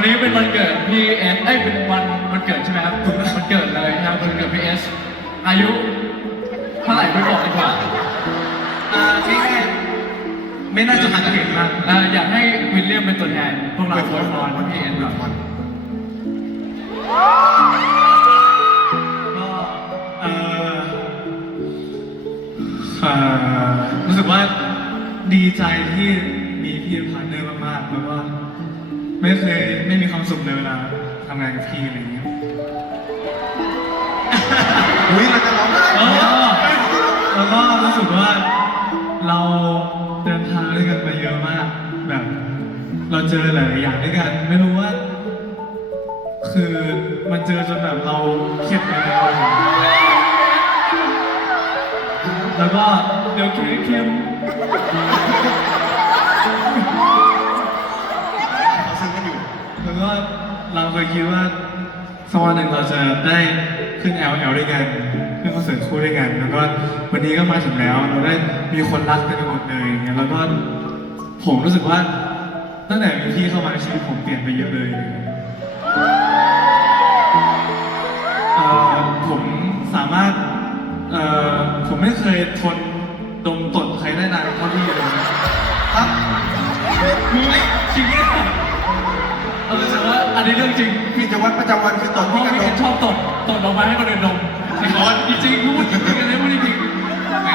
เป็นวันวันเกิดใช่ไหมครับวันเกิดเลยนะครับวันเกิดพีเอสอายุเท่าไหร่ไม่บอกดีกว่าอ่าง่ายๆไม่น่าจะหันเห็นมากอ่าอยากให้วิลเลียมเป็นตัวแทนพวกเราอวยพรวันพีเอสครับก็เอ่อเอ่อรู้สึกว่าดีใจที่มีพี่พาร์ทเนอร์มากๆแล้วก็ ไม่เคยไม่มีความสุขเลยเวลาทำงานกับพี่อะไรอย่างเงี้ยอุ้ยเราจะร้องไห้แล้วก็แล้วก็รู้สึกว่าเราเดินทางด้วยกันมาเยอะมาก แบบ เราเจอหลายๆอย่างด้วยกัน ไม่รู้ว่า คือมันเจอจนแบบเราเครียดไปแล้วอะแล้วก็เดี๋ยวเค้กเข้มเเราเคยคิดว่าสักวันหนึ่งเราจะได้ขึ้น LL ด้วยกันขึ้นคอนเสิร์ตคู่ด้วยกัน แล้วก็วันนี้ก็มาถึงแล้ว เราได้มีคนรักเต็มไปหมดเลยอย่างเงี้ยแล้วก็ผมรู้สึกว่าตั้งแต่มีพี่เข้ามาในชีวิตผมเปลี่ยนไปเยอะเลยเอ่อผมสามารถเอ่อผมไม่เคยทนดมตดใครได้นานเท่าที่เลยนะครับจริง อันนี้เรื่องจริงกิจวัตรประจำวันคือตตออนนที่พ่อกันไม่ลเห็งนชอบตดตดออกมาให้คนอื่นดมจริงจริงพูดจริงๆอันนี้พูดจริงแหม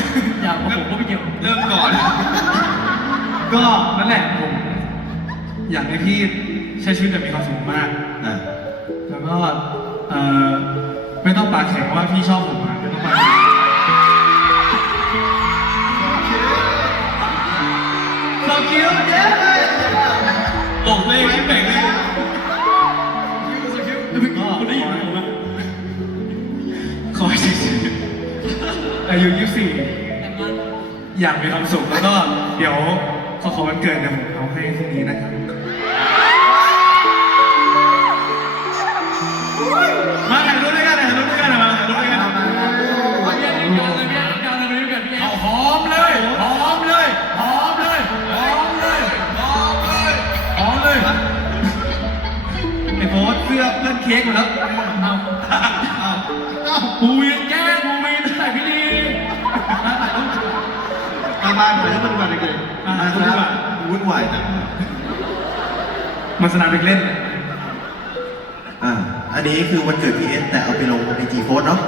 ๆอยากมาผมก็ไม่เกี่ยว เริ่มก่อน ก็นั่นแหละผมอยากให้พี่ใช้ชีวิตแบบมีความสุขมาก อะแล้วก็เอ่อไม่ต้องปากแข็งว่าพี่ชอบผมอะไม่ต้องปากแข็งขอบคิวเย้ตกเลยคิดแบ่งเลยก็ ได้ยินผมอะขอให้อายุ24อยากมีความสุขแล้วก็เดี๋ยวขอขอวันเกิดเดี๋ยวผมเอาให้พรุ่งนี้นะครับ เสื้อเพื่อนเค้กหมดแล้วเอาเอาปูวินแก้ปูวินใส่พี่ดีมาถ่ายรูปมาบ้านถ่ายรูปกันดีกว่าเด็กๆอะอะถ่ายรูปดีกว่าวุ่นวายจังมันสนามเด็กเล่นอ่าอันนี้คือวันเกิดพี่เอสแต่เอาไปลงในจีโฟสเนาะ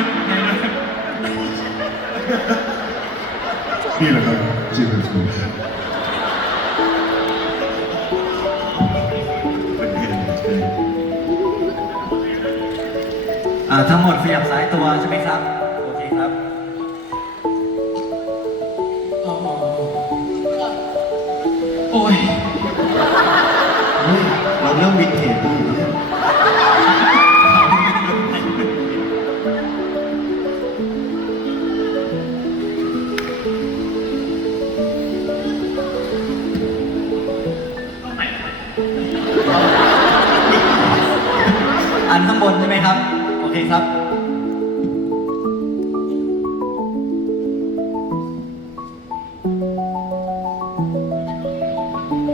นไหนเลยนี่แหละครับจีเป็นทูเป็น ทั้งหมดขยับซ้ายตัวใช่ไหมครับ โอเคครับโอ้ยเฮ้ยเราเริ่มวินเทจดู เคครับ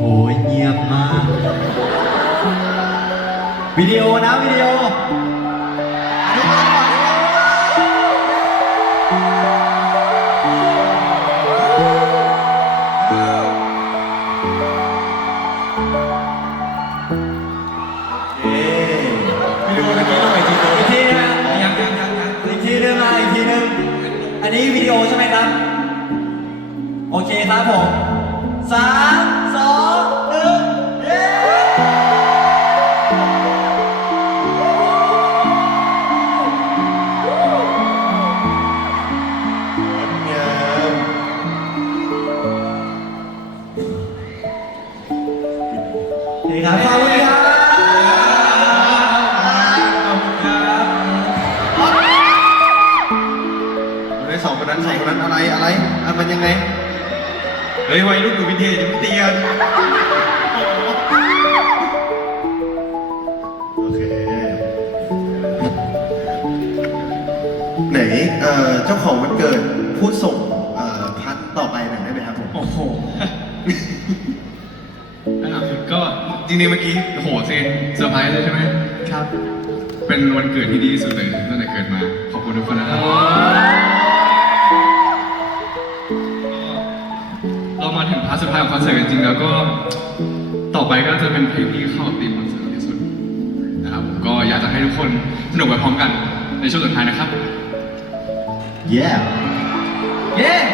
โอ้ยเงียบมาก วิดีโอนะวิดีโอ นนี้วิดีโอใช่ไหมครับ โอเคครับผมสาม สองคนนั้นสองคนนั้นอะไรอะไรอะมันยังไงเฮ้ยวัยรุ่นกับวินเทจอย่าเพิ่งตีกันโอเคไหนเอ่อเจ้าของวันเกิดพูดส่งเอ่อพัดต่อไปหน่อยได้ไหมครับผมโอ้โหริงๆเมื่อกี้โอ้โหสิเซอร์ไพรส์เลยใช่ไหมครับ เป็นวันเกิดที่ดีที่สุดเลยตั้งแต่เกิดมา ขอบคุณทุกคนนะครับ ถึงพาร์ทสุดท้ายของคอนเสิร์ตจริงๆแล้วก็ต่อไปก็จะเป็นเพลงที่เข้ากับธีมคอนเสิร์ตที่สุดนะครับผมก็อยากจะให้ทุกคนสนุกไปพร้อมกันในช่วงสุดท้ายนะครับ Yeah yeah